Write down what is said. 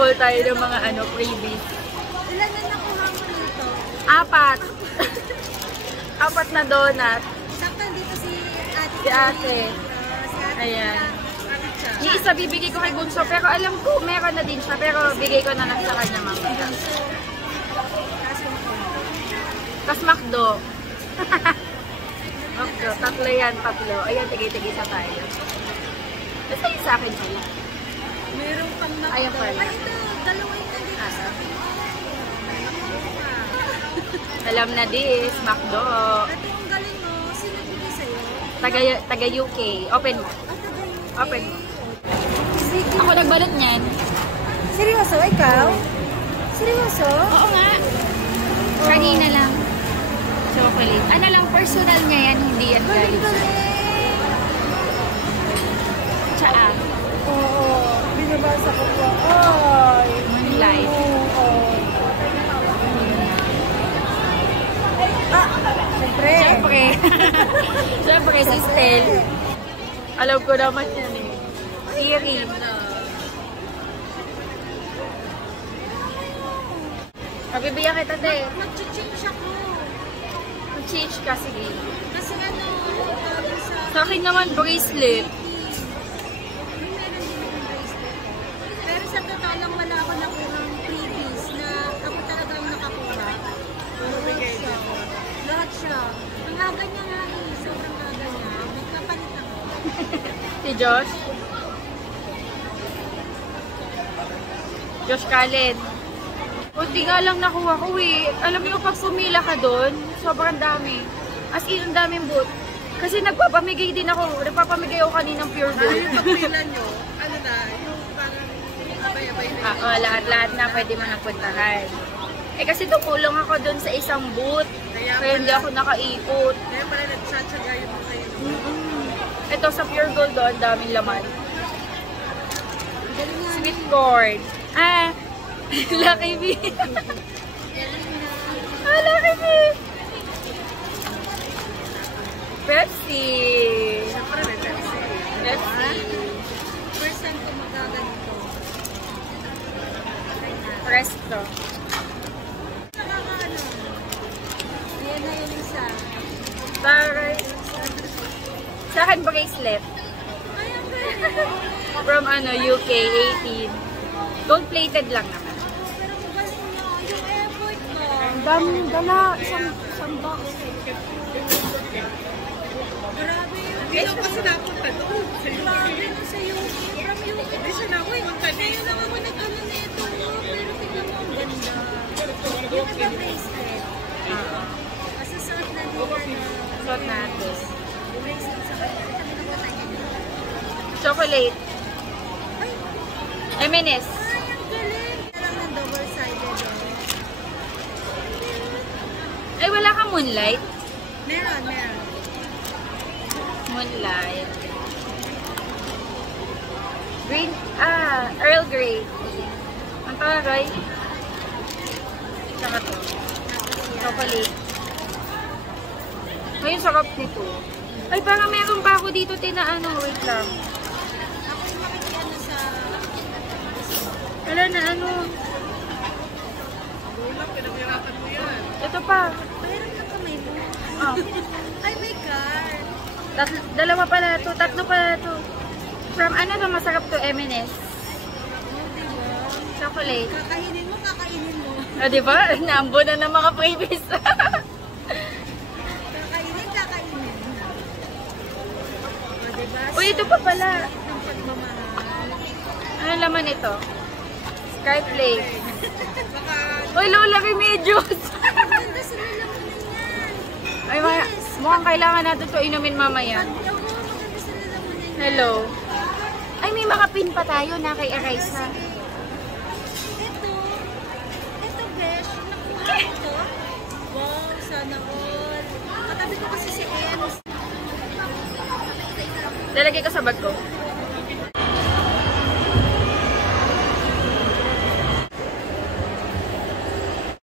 Haul tayo ng mga ano, freebies. Ilan na nakuha mo nito? 4. 4 na donut. Sakto dito si ate. Si ate. Ayan. Yung isa bibigay ko kay Bunso, pero alam ko meron na din siya, pero bigay ko na lang sa kanya mamaya. Tapos McDo. McDo, 3 yan, 3. Ayan, tigay-tigay sa tayo. Basta yung sa akin sila. Meron pang McDo. Ayan pala. Ay, ito, dalawa yung nandito sa akin. Alam na this, McDo. Ate, ang galing mo. Sino bigay sa'yo? Taga UK. Open mo. Open mo. Ako nagbalot niyan. Seryoso? Ikaw? Seryoso? Oo nga. Kanina lang. Chocolate. Ano lang, personal niya yan, hindi yan galing sa tsaa. Oo. Binabasa ko po. Ay. Moonlight. Siyempre. Siyempre. Siyempre, si Stel. Alam ko naman yan eh. Siri. Pabibigyan kita, te. Mag-change ako. Mag-change ka, sige. Kasi ano, Sa akin naman, bracelet. pero sa totoo lang wala ako nakuhang freebies na ako talagang nakakuha. Lahat siya. Ang aga niya nga eh. Sobrang aga niya. May kapalit ako. Si Josh. Josh Kalen. Kunti nga lang nakuha ko eh. Alam mo, pag pumila ka doon, sobrang dami. As in, ang daming boot. Kasi nagpapamigay din ako. Nagpapamigay ako kaninang pure gold. Yung pagpila nyo, ano na, yung parang abay-abay na lahat-lahat na pwede mo napuntahan. Eh kasi tumulong ako doon sa isang booth. Kaya hindi ako nakaikot. Kaya pala nagsatsaga yung mga kayo. Ito sa pure gold doon, daming laman. Sweet corn. Lucky Me. Lucky Me. Pepsi. Siyempre may Pepsi. Pepsi. First time ko magaganito. Presto. Nakakaano. Ayan na yung isa. Taray. Sa akin bracelet. Ay, ang galing. From UK, 18. Gold-plated lang naman. Pero magaling niya. Yung effort ko. Ang daming dala. Isang box. Grabe yun. Hindi lang kasi napunta doon. Grabe na sa UK. From UK. Hindi siya napunta Kaya dito. lang ako nag-ano nito. Pero tingnan mo ang ganda. Yung iba bracelet. Kasi suot na dito na. Suot natin. Bracelet sa kanya. Ito minabuha tayo niya. Chocolate. Ay! M&S. Ay, ang galing! Alam ng double-sided. Ay, wala kang Moonlight? Meron. Moonlight. Green, Earl Grey. Ang taray. Saka to. Chocolate. Ngayon, sarap nito. Ay, parang meron pa ako dito, wait lang. Ako yung makikiyan na sa... Wala na, Ulang, pinabirapan mo yan. Ito pa. Meron ka kamay mo. Oh. Ay, my God! Dalawa pala to, tatlo pala to. From masarap to M&S. Oh, diba? Chocolate. Kakainin mo. Diba? Naambo na ng mga freebies. Kakainin. Oh, diba? Uy, ito pa pala. Ang pagmamahal. Ano laman ito? Skyflake. Baka, Uy, Lola Remedios. Ganda sila lang yan. Ay, mukhang kailangan natin to inumin mamaya. Oo, maganda sila lang yan. Hello. Ay, may mga pin pa tayo na kay Arisa. Ito, besh. Nakuha ko ito. Wow, sana all. Katabi ko kasi si Ems. Lalagay ko sa bag ko.